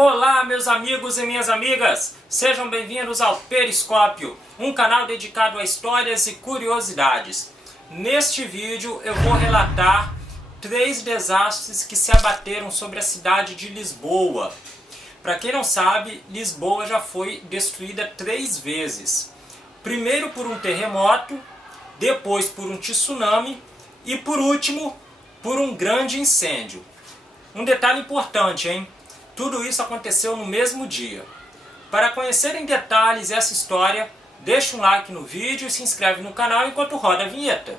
Olá, meus amigos e minhas amigas! Sejam bem-vindos ao Periscópio, um canal dedicado a histórias e curiosidades. Neste vídeo eu vou relatar 3 desastres que se abateram sobre a cidade de Lisboa. Para quem não sabe, Lisboa já foi destruída 3 vezes. Primeiro por um terremoto, depois por um tsunami e por último por um grande incêndio. Um detalhe importante, hein? Tudo isso aconteceu no mesmo dia. Para conhecer em detalhes essa história, deixa um like no vídeo e se inscreve no canal enquanto roda a vinheta.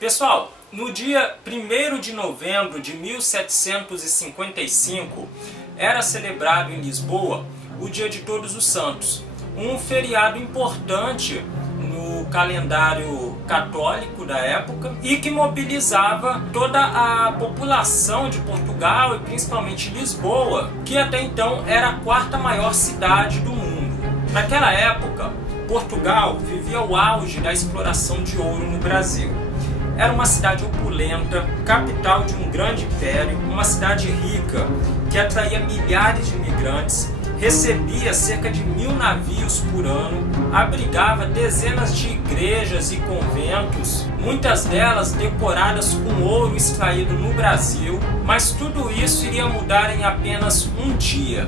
Pessoal, no dia 1º de novembro de 1755, era celebrado em Lisboa o Dia de Todos os Santos, um feriado importante no calendário católico da época e que mobilizava toda a população de Portugal e principalmente Lisboa, que até então era a 4ª maior cidade do mundo. Naquela época, Portugal vivia o auge da exploração de ouro no Brasil. Era uma cidade opulenta, capital de um grande império, uma cidade rica que atraía milhares de imigrantes, recebia cerca de 1000 navios por ano, abrigava dezenas de igrejas e conventos, muitas delas decoradas com ouro extraído no Brasil, mas tudo isso iria mudar em apenas um dia.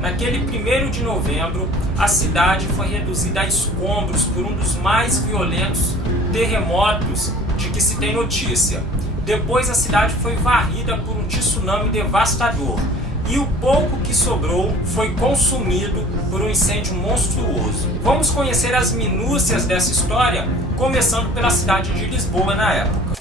Naquele 1º de novembro, a cidade foi reduzida a escombros por um dos mais violentos terremotos de que se tem notícia. Depois a cidade foi varrida por um tsunami devastador, e o pouco que sobrou foi consumido por um incêndio monstruoso. Vamos conhecer as minúcias dessa história, começando pela cidade de Lisboa na época.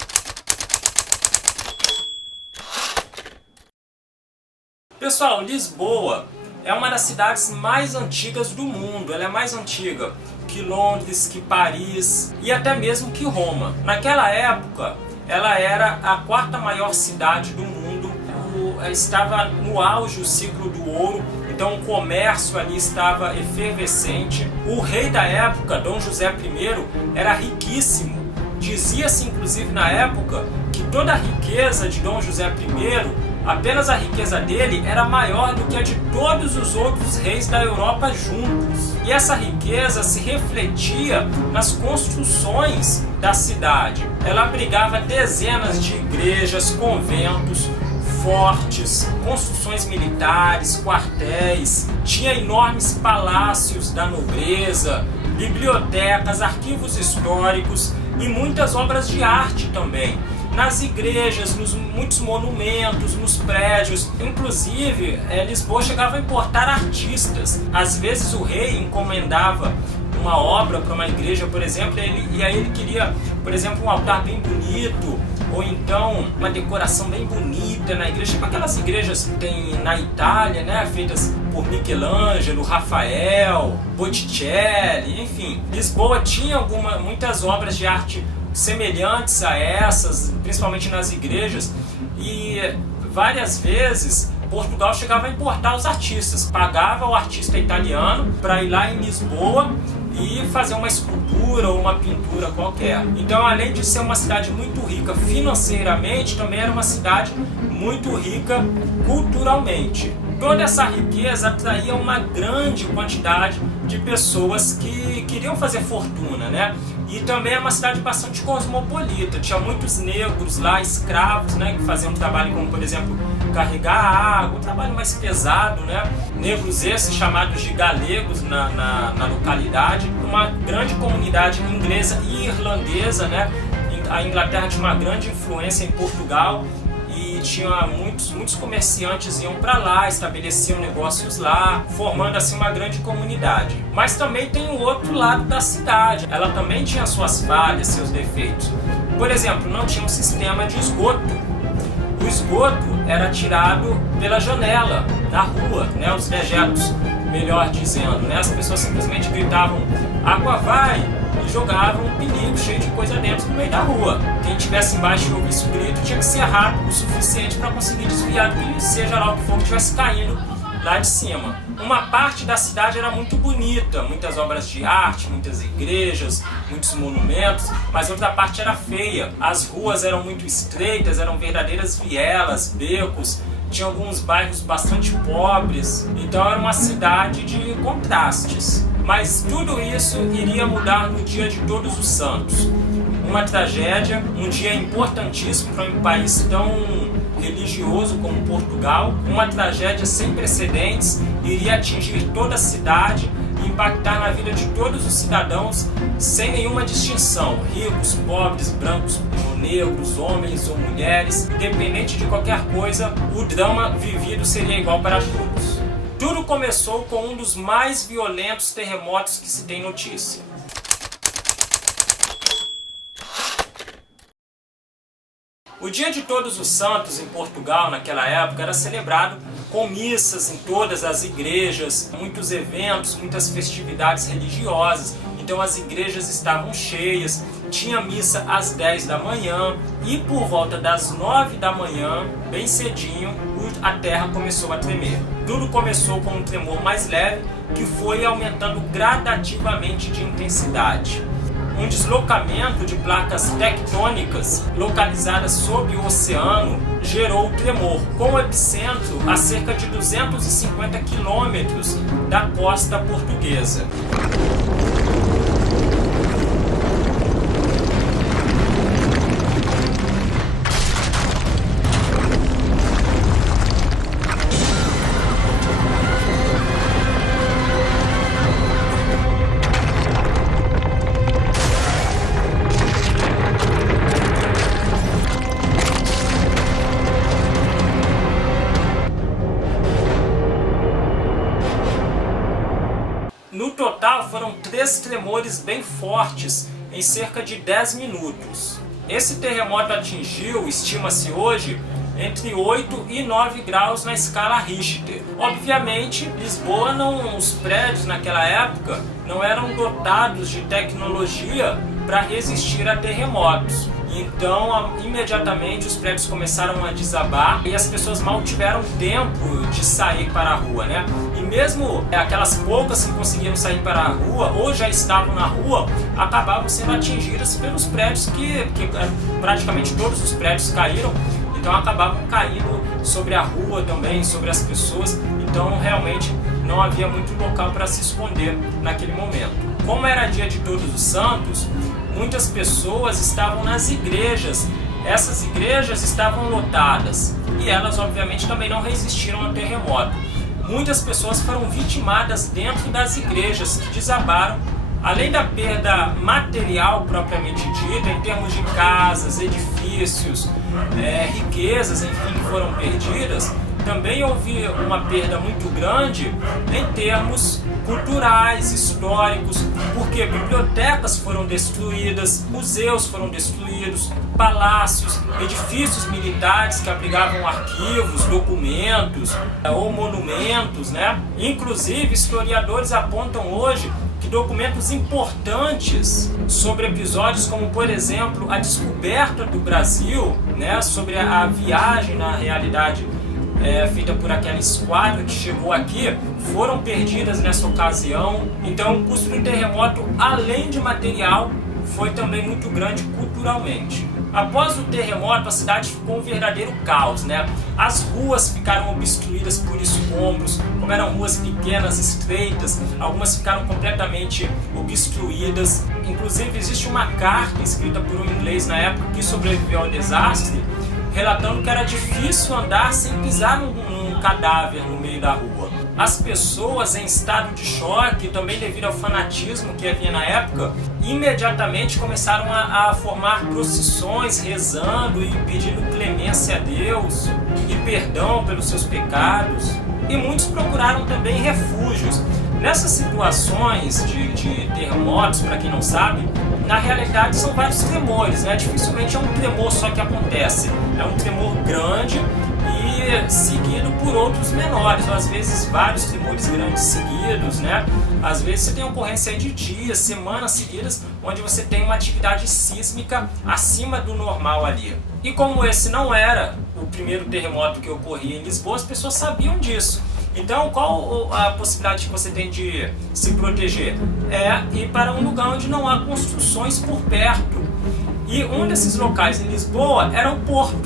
Pessoal, Lisboa é uma das cidades mais antigas do mundo. Ela é mais antiga que Londres, que Paris e até mesmo que Roma. Naquela época, ela era a 4ª maior cidade do mundo. Estava no auge o ciclo do ouro, então o comércio ali estava efervescente. O rei da época, Dom José I, era riquíssimo. Dizia-se inclusive na época que toda a riqueza de Dom José I, apenas a riqueza dele era maior do que a de todos os outros reis da Europa juntos. E essa riqueza se refletia nas construções da cidade. Ela abrigava dezenas de igrejas, conventos, fortes, construções militares, quartéis, tinha enormes palácios da nobreza, bibliotecas, arquivos históricos e muitas obras de arte também. Nas igrejas, nos muitos monumentos, nos prédios. Inclusive, Lisboa chegava a importar artistas. Às vezes o rei encomendava uma obra para uma igreja, por exemplo, e aí ele queria, por exemplo, um altar bem bonito, ou então uma decoração bem bonita na igreja, tipo aquelas igrejas que tem na Itália, né, feitas por Michelangelo, Rafael, Botticelli, enfim. Lisboa tinha muitas obras de arte semelhantes a essas, principalmente nas igrejas, e várias vezes Portugal chegava a importar os artistas, pagava o artista italiano para ir lá em Lisboa e fazer uma escultura ou uma pintura qualquer. Então, além de ser uma cidade muito rica financeiramente, também era uma cidade muito rica culturalmente. Toda essa riqueza atraía uma grande quantidade de pessoas que queriam fazer fortuna, né? E também é uma cidade bastante cosmopolita. Tinha muitos negros lá, escravos, né, que faziam um trabalho como, por exemplo, carregar água, um trabalho mais pesado, né? Negros esses chamados de galegos na localidade. Uma grande comunidade inglesa e irlandesa, né? A Inglaterra tinha uma grande influência em Portugal e tinha muitos comerciantes iam para lá, estabeleciam negócios lá, formando assim uma grande comunidade. Mas também tem o outro lado da cidade. Ela também tinha suas falhas, seus defeitos. Por exemplo, não tinha um sistema de esgoto. O esgoto era tirado pela janela, na rua, né? Os dejetos, melhor dizendo, né? As pessoas simplesmente gritavam, água vai, e jogavam um pinico cheio de coisa dentro no meio da rua. Quem estivesse embaixo e ouvisse o grito tinha que ser rápido o suficiente para conseguir desviar do que seja lá o que for que estivesse caindo lá de cima. Uma parte da cidade era muito bonita, muitas obras de arte, muitas igrejas, muitos monumentos, mas outra parte era feia. As ruas eram muito estreitas, eram verdadeiras vielas, becos, tinha alguns bairros bastante pobres, então era uma cidade de contrastes. Mas tudo isso iria mudar no dia de Todos os Santos. Uma tragédia, um dia importantíssimo para um país tão religioso como Portugal. Uma tragédia sem precedentes, iria atingir toda a cidade e impactar na vida de todos os cidadãos sem nenhuma distinção, ricos, pobres, brancos ou negros, homens ou mulheres, independente de qualquer coisa, o drama vivido seria igual para todos. Tudo começou com um dos mais violentos terremotos que se tem notícia. O Dia de Todos os Santos em Portugal, naquela época, era celebrado com missas em todas as igrejas, muitos eventos, muitas festividades religiosas. Então as igrejas estavam cheias, tinha missa às 10 da manhã e por volta das 9 da manhã, bem cedinho, a terra começou a tremer. Tudo começou com um tremor mais leve que foi aumentando gradativamente de intensidade. Um deslocamento de placas tectônicas localizadas sob o oceano gerou o tremor, com o epicentro a cerca de 250 quilômetros da costa portuguesa. No total foram 3 tremores bem fortes em cerca de 10 minutos. Esse terremoto atingiu, estima-se hoje, entre 8 e 9 graus na escala Richter. Obviamente, Lisboa os prédios naquela época não eram dotados de tecnologia para resistir a terremotos. Então, imediatamente os prédios começaram a desabar e as pessoas mal tiveram tempo de sair para a rua, né? E mesmo aquelas poucas que conseguiram sair para a rua ou já estavam na rua, acabavam sendo atingidas pelos prédios que praticamente todos os prédios caíram. Então acabavam caindo sobre a rua também, sobre as pessoas. Então realmente não havia muito local para se esconder naquele momento. Como era dia de Todos os Santos, muitas pessoas estavam nas igrejas. Essas igrejas estavam lotadas e elas obviamente também não resistiram ao terremoto. Muitas pessoas foram vitimadas dentro das igrejas que desabaram. Além da perda material propriamente dita, em termos de casas, edifícios, riquezas, enfim, que foram perdidas, também houve uma perda muito grande em termos culturais, históricos, porque bibliotecas foram destruídas, museus foram destruídos, palácios, edifícios militares que abrigavam arquivos, documentos ou monumentos, né? Inclusive, historiadores apontam hoje que documentos importantes sobre episódios como, por exemplo, a descoberta do Brasil, né, sobre a viagem, na realidade, feita por aquela esquadra que chegou aqui, foram perdidas nessa ocasião. Então o custo do terremoto, além de material, foi também muito grande culturalmente. Após o terremoto, a cidade ficou um verdadeiro caos, né? As ruas ficaram obstruídas por escombros, como eram ruas pequenas, estreitas, algumas ficaram completamente obstruídas. Inclusive existe uma carta escrita por um inglês na época que sobreviveu ao desastre, relatando que era difícil andar sem pisar num cadáver no meio da rua. As pessoas em estado de choque, também devido ao fanatismo que havia na época, imediatamente começaram a formar procissões, rezando e pedindo clemência a Deus e perdão pelos seus pecados. E muitos procuraram também refúgios. Nessas situações de terremotos, para quem não sabe, na realidade são vários tremores, né? Dificilmente é um tremor só que acontece. É um tremor grande e seguido por outros menores, ou às vezes vários tremores grandes seguidos, né? Às vezes você tem ocorrência de dias, semanas seguidas, onde você tem uma atividade sísmica acima do normal ali. E como esse não era o primeiro terremoto que ocorria em Lisboa, as pessoas sabiam disso. Então, qual a possibilidade que você tem de se proteger? É ir para um lugar onde não há construções por perto. E um desses locais em Lisboa era o porto.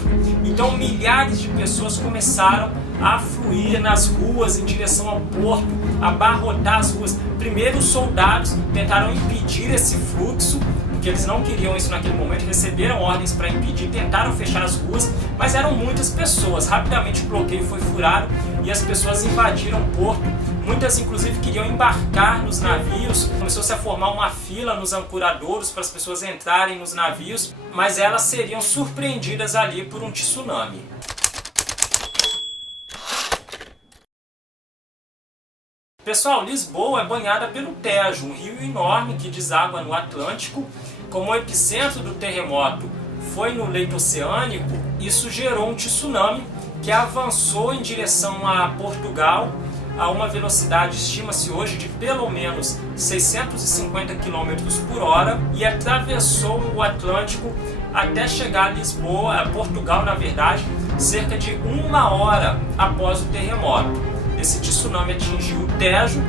Então milhares de pessoas começaram a fluir nas ruas em direção ao porto, a abarrotar as ruas. Primeiro os soldados tentaram impedir esse fluxo, porque eles não queriam isso naquele momento, receberam ordens para impedir, tentaram fechar as ruas, mas eram muitas pessoas. Rapidamente o bloqueio foi furado e as pessoas invadiram o porto. Muitas inclusive queriam embarcar nos navios, começou-se a formar uma fila nos ancoradouros para as pessoas entrarem nos navios, mas elas seriam surpreendidas ali por um tsunami. Pessoal, Lisboa é banhada pelo Tejo, um rio enorme que deságua no Atlântico. Como o epicentro do terremoto foi no leito oceânico, isso gerou um tsunami que avançou em direção a Portugal a uma velocidade, estima-se hoje, de pelo menos 650 km por hora e atravessou o Atlântico até chegar a Lisboa, a Portugal na verdade, cerca de 1 hora após o terremoto. Esse tsunami atingiu o Tejo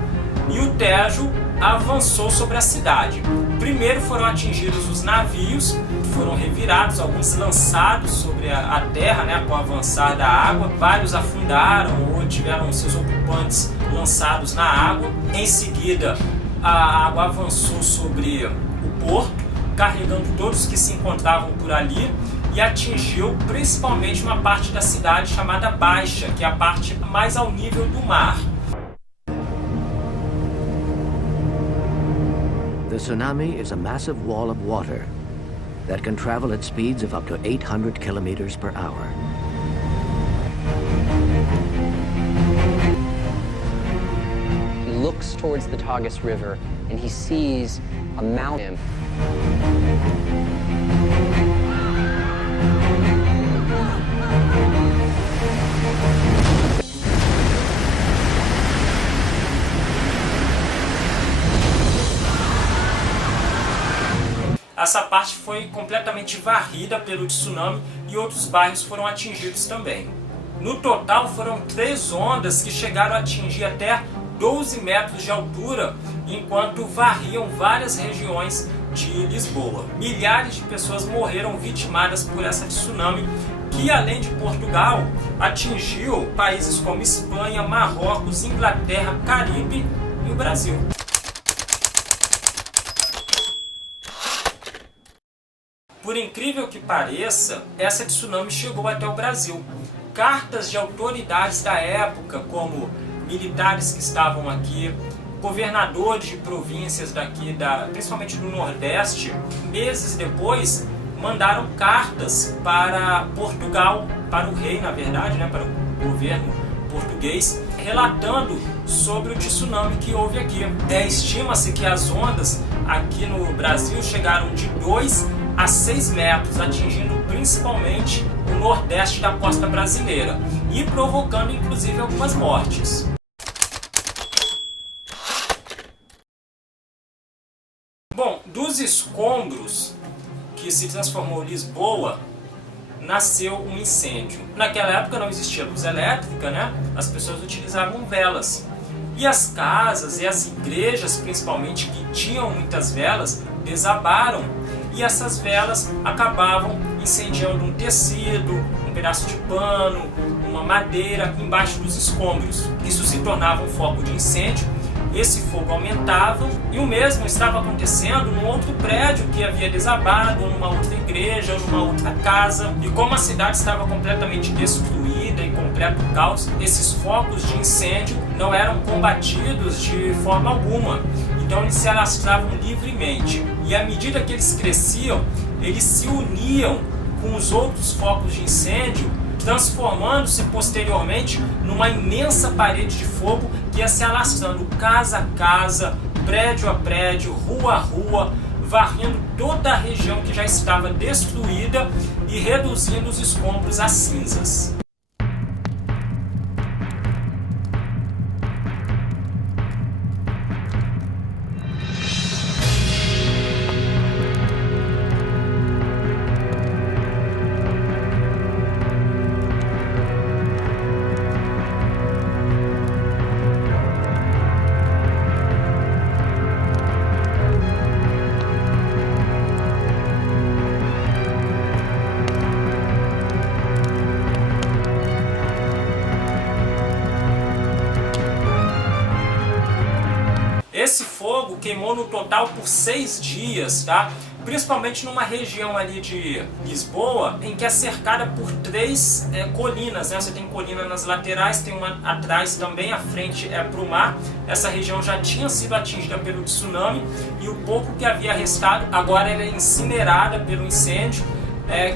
e o Tejo avançou sobre a cidade. Primeiro foram atingidos os navios, foram revirados, alguns lançados sobre a terra, né, com o avançar da água. Vários afundaram ou tiveram seus ocupantes lançados na água. Em seguida, a água avançou sobre o porto, carregando todos que se encontravam por ali e atingiu principalmente uma parte da cidade chamada Baixa, que é a parte mais ao nível do mar. The tsunami is a massive wall of water that can travel at speeds of up to 800 kilometers per hour. He looks towards the Tagus River and he sees a mountain. Essa parte foi completamente varrida pelo tsunami e outros bairros foram atingidos também. No total foram 3 ondas que chegaram a atingir até 12 metros de altura, enquanto varriam várias regiões de Lisboa. Milhares de pessoas morreram vitimadas por essa tsunami, que além de Portugal, atingiu países como Espanha, Marrocos, Inglaterra, Caribe e o Brasil. Por incrível que pareça, essa tsunami chegou até o Brasil. Cartas de autoridades da época, como militares que estavam aqui, governadores de províncias daqui, principalmente do Nordeste, meses depois, mandaram cartas para Portugal, para o rei, na verdade, né, para o governo português, relatando sobre o tsunami que houve aqui. Estima-se que as ondas aqui no Brasil chegaram de 2 a 6 metros, atingindo principalmente o nordeste da costa brasileira e provocando inclusive algumas mortes. Bom, dos escombros que se transformou Lisboa, nasceu um incêndio. Naquela época não existia luz elétrica, né? As pessoas utilizavam velas. E as casas e as igrejas, principalmente, que tinham muitas velas, desabaram. E essas velas acabavam incendiando um tecido, um pedaço de pano, uma madeira embaixo dos escombros. Isso se tornava um foco de incêndio, esse fogo aumentava e o mesmo estava acontecendo num outro prédio que havia desabado, numa outra igreja, numa outra casa. E como a cidade estava completamente destruída, em completo caos, esses focos de incêndio não eram combatidos de forma alguma. Então eles se alastravam livremente. E à medida que eles cresciam, eles se uniam com os outros focos de incêndio, transformando-se posteriormente numa imensa parede de fogo que ia se alastrando casa a casa, prédio a prédio, rua a rua, varrendo toda a região que já estava destruída e reduzindo os escombros a cinzas. Esse fogo queimou no total por 6 dias, tá? Principalmente numa região ali de Lisboa, em que é cercada por 3 colinas, né? Você tem colina nas laterais, tem uma atrás também, à frente é para o mar. Essa região já tinha sido atingida pelo tsunami e o pouco que havia restado agora ela é incinerada pelo incêndio,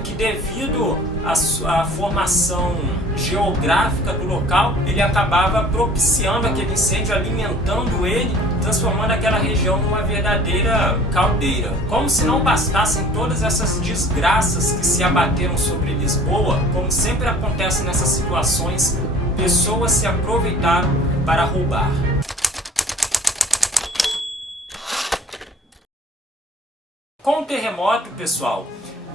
que devido à formação geográfica do local, ele acabava propiciando aquele incêndio, alimentando ele, transformando aquela região numa verdadeira caldeira. Como se não bastassem todas essas desgraças que se abateram sobre Lisboa, como sempre acontece nessas situações, pessoas se aproveitaram para roubar. Com o terremoto, pessoal,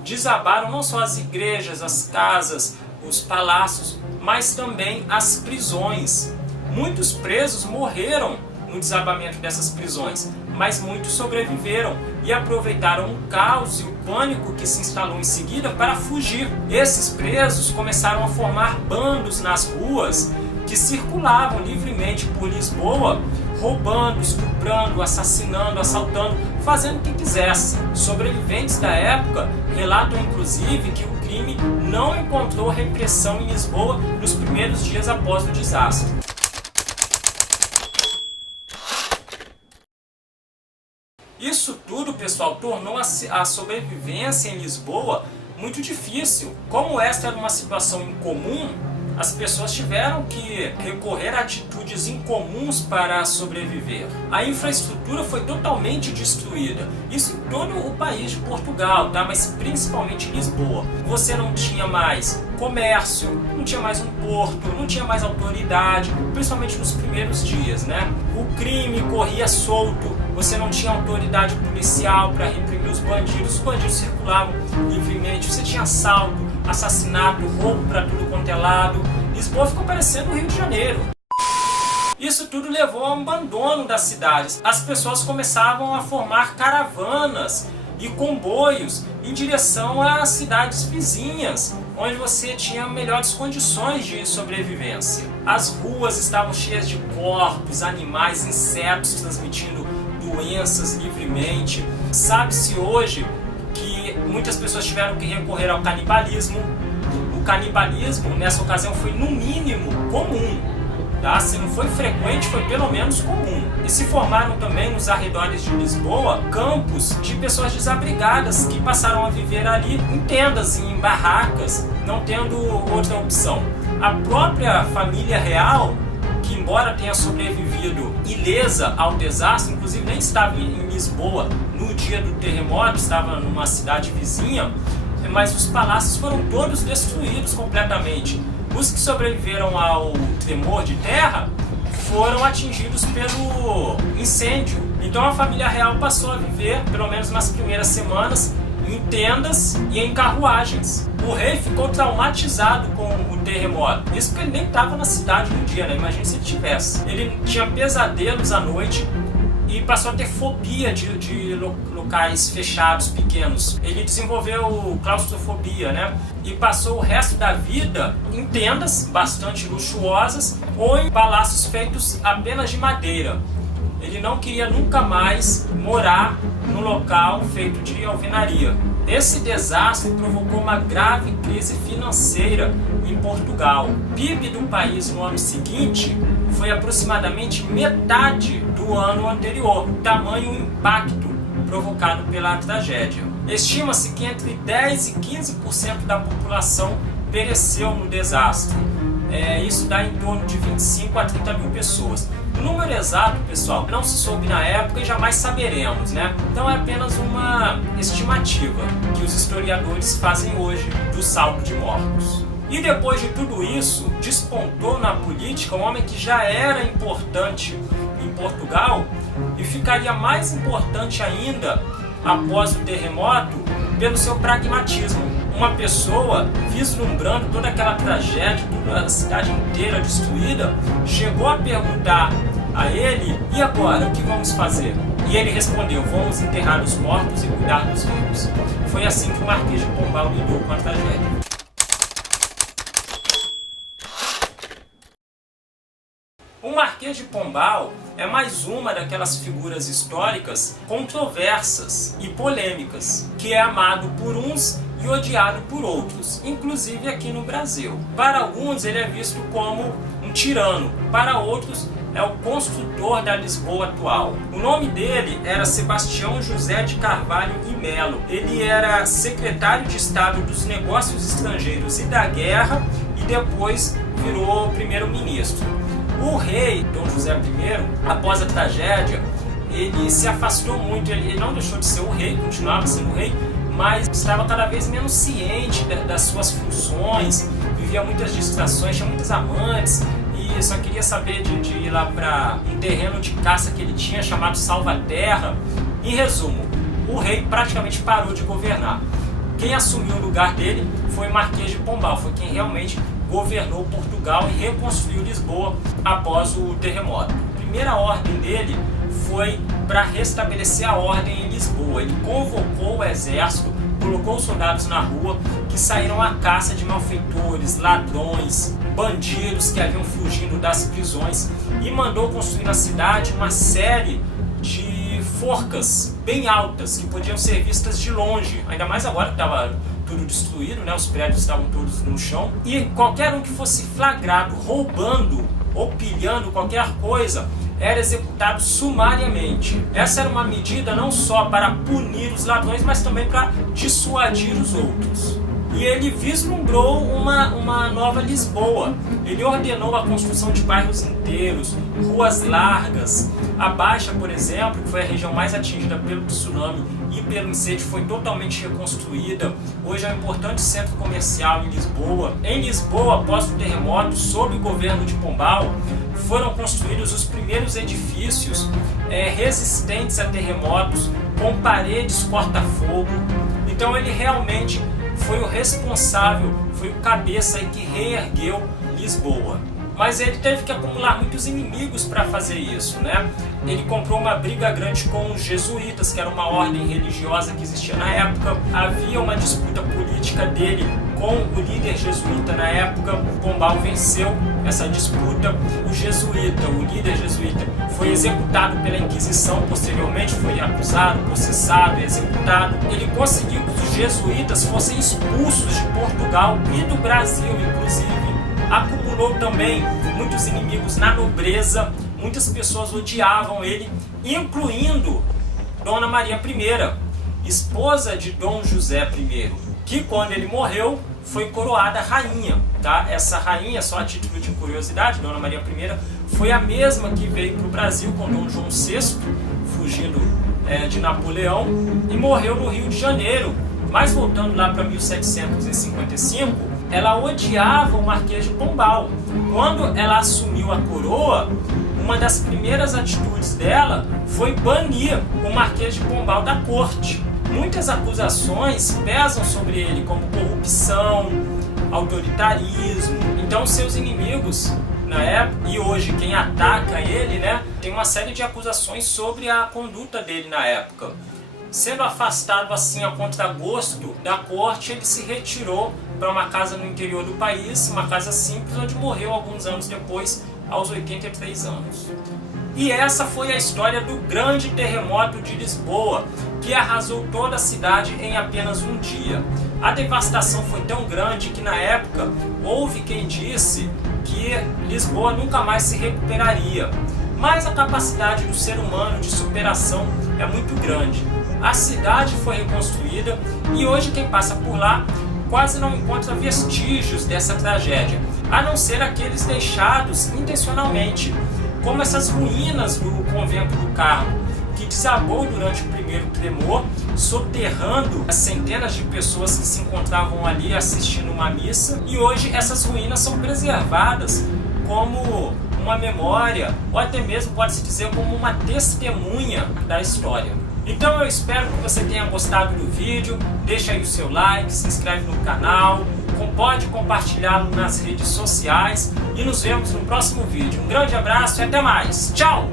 desabaram não só as igrejas, as casas, os palácios, mas também as prisões. Muitos presos morreram no desabamento dessas prisões, mas muitos sobreviveram e aproveitaram o caos e o pânico que se instalou em seguida para fugir. Esses presos começaram a formar bandos nas ruas que circulavam livremente por Lisboa, roubando, estuprando, assassinando, assaltando, fazendo o que quisesse. Sobreviventes da época relatam inclusive que o crime não encontrou repressão em Lisboa nos primeiros dias após o desastre. Isso tudo, pessoal, tornou a sobrevivência em Lisboa muito difícil. Como esta era uma situação incomum, as pessoas tiveram que recorrer a atitudes incomuns para sobreviver. A infraestrutura foi totalmente destruída. Isso em todo o país de Portugal, tá? Mas principalmente em Lisboa. Você não tinha mais comércio, não tinha mais um porto, não tinha mais autoridade, principalmente nos primeiros dias, né? O crime corria solto, você não tinha autoridade policial para reprimir os bandidos circulavam livremente, você tinha assalto, assassinato, roubo para tudo quanto é lado. Lisboa ficou parecendo o Rio de Janeiro. Isso tudo levou ao abandono das cidades. As pessoas começavam a formar caravanas e comboios em direção às cidades vizinhas, onde você tinha melhores condições de sobrevivência. As ruas estavam cheias de corpos, animais, insetos transmitindo doenças livremente. Sabe-se hoje que muitas pessoas tiveram que recorrer ao canibalismo. O canibalismo, nessa ocasião, foi no mínimo comum. Tá? Se não foi frequente, foi pelo menos comum. E se formaram também nos arredores de Lisboa campos de pessoas desabrigadas que passaram a viver ali em tendas, em barracas, não tendo outra opção. A própria família real, que embora tenha sobrevivido ilesa ao desastre, inclusive nem estava em Lisboa no dia do terremoto, estava numa cidade vizinha, mas os palácios foram todos destruídos completamente. Os que sobreviveram ao tremor de terra foram atingidos pelo incêndio. Então a família real passou a viver, pelo menos nas primeiras semanas, em tendas e em carruagens. O rei ficou traumatizado com o terremoto. Isso porque ele nem estava na cidade no dia, né? Imagina se ele tivesse. Ele tinha pesadelos à noite e passou a ter fobia de locais fechados, pequenos. Ele desenvolveu claustrofobia, né? E passou o resto da vida em tendas bastante luxuosas ou em palácios feitos apenas de madeira. Ele não queria nunca mais morar no local feito de alvenaria. Esse desastre provocou uma grave crise financeira em Portugal. O PIB do país no ano seguinte foi aproximadamente metade do ano anterior, tamanho impacto provocado pela tragédia. Estima-se que entre 10% e 15% da população pereceu no desastre. Isso dá em torno de 25 a 30 mil pessoas. O número exato, pessoal, não se soube na época e jamais saberemos, né? Então é apenas uma estimativa que os historiadores fazem hoje do saldo de mortos. E depois de tudo isso, despontou na política um homem que já era importante em Portugal e ficaria mais importante ainda após o terremoto pelo seu pragmatismo. Uma pessoa, vislumbrando toda aquela tragédia, toda a cidade inteira destruída, chegou a perguntar a ele: e agora, o que vamos fazer? E ele respondeu: vamos enterrar os mortos e cuidar dos vivos. Foi assim que o Marquês de Pombal lidou com a tragédia. O Marquês Marquês de Pombal é mais uma daquelas figuras históricas controversas e polêmicas, que é amado por uns e odiado por outros, inclusive aqui no Brasil. Para alguns ele é visto como um tirano, para outros é o construtor da Lisboa atual. O nome dele era Sebastião José de Carvalho e Melo. Ele era secretário de Estado dos Negócios Estrangeiros e da Guerra e depois virou primeiro-ministro. O rei Dom José I, após a tragédia, ele se afastou muito, ele não deixou de ser o rei, continuava sendo o rei, mas estava cada vez menos ciente das suas funções, vivia muitas distrações, tinha muitas amantes, e só queria saber de ir lá para um terreno de caça que ele tinha chamado Salvaterra. Em resumo, o rei praticamente parou de governar. Quem assumiu o lugar dele foi o Marquês de Pombal, foi quem realmente governou Portugal e reconstruiu Lisboa após o terremoto. A primeira ordem dele foi para restabelecer a ordem em Lisboa. Ele convocou o exército, colocou os soldados na rua, que saíram à caça de malfeitores, ladrões, bandidos que haviam fugindo das prisões, e mandou construir na cidade uma série de forcas bem altas que podiam ser vistas de longe, ainda mais agora que estava tudo destruído, né? Os prédios estavam todos no chão, e qualquer um que fosse flagrado roubando ou pilhando qualquer coisa era executado sumariamente. Essa era uma medida não só para punir os ladrões, mas também para dissuadir os outros. E ele vislumbrou uma nova Lisboa. Ele ordenou a construção de bairros inteiros, ruas largas. A Baixa, por exemplo, que foi a região mais atingida pelo tsunami e pelo incêndio, foi totalmente reconstruída. Hoje é um importante centro comercial em Lisboa. Em Lisboa, após o terremoto, sob o governo de Pombal, foram construídos os primeiros edifícios resistentes a terremotos, com paredes corta-fogo. Então ele realmente foi o responsável, foi o cabeça aí que reergueu Lisboa. Mas ele teve que acumular muitos inimigos para fazer isso, né? Ele comprou uma briga grande com os jesuítas, que era uma ordem religiosa que existia na época. Havia uma disputa política dele com o líder jesuíta na época. Pombal venceu essa disputa. O líder jesuíta, foi executado pela Inquisição posteriormente, foi acusado, processado e executado. Ele conseguiu que os jesuítas fossem expulsos de Portugal e do Brasil, inclusive. Acumulou também muitos inimigos na nobreza, muitas pessoas odiavam ele, incluindo Dona Maria I, esposa de Dom José I, que quando ele morreu foi coroada rainha. Tá? Essa rainha, só a título de curiosidade, Dona Maria I, foi a mesma que veio para o Brasil com Dom João VI, fugindo de Napoleão, e morreu no Rio de Janeiro. Mas voltando lá para 1755, ela odiava o Marquês de Pombal. Quando ela assumiu a coroa, uma das primeiras atitudes dela foi banir o Marquês de Pombal da corte. Muitas acusações pesam sobre ele, como corrupção, autoritarismo. Então seus inimigos na época, e hoje quem ataca ele, né, tem uma série de acusações sobre a conduta dele na época. Sendo afastado assim a contragosto da corte, ele se retirou para uma casa no interior do país, uma casa simples, onde morreu alguns anos depois, aos 83 anos. E essa foi a história do grande terremoto de Lisboa, que arrasou toda a cidade em apenas um dia. A devastação foi tão grande que na época houve quem disse que Lisboa nunca mais se recuperaria. Mas a capacidade do ser humano de superação é muito grande. A cidade foi reconstruída e hoje quem passa por lá quase não encontra vestígios dessa tragédia, a não ser aqueles deixados intencionalmente, como essas ruínas do convento do Carmo, que desabou durante o primeiro tremor, soterrando as centenas de pessoas que se encontravam ali assistindo uma missa, e hoje essas ruínas são preservadas como uma memória, ou até mesmo pode-se dizer como uma testemunha da história. Então eu espero que você tenha gostado do vídeo, deixa aí o seu like, se inscreve no canal, pode compartilhá-lo nas redes sociais e nos vemos no próximo vídeo. Um grande abraço e até mais. Tchau!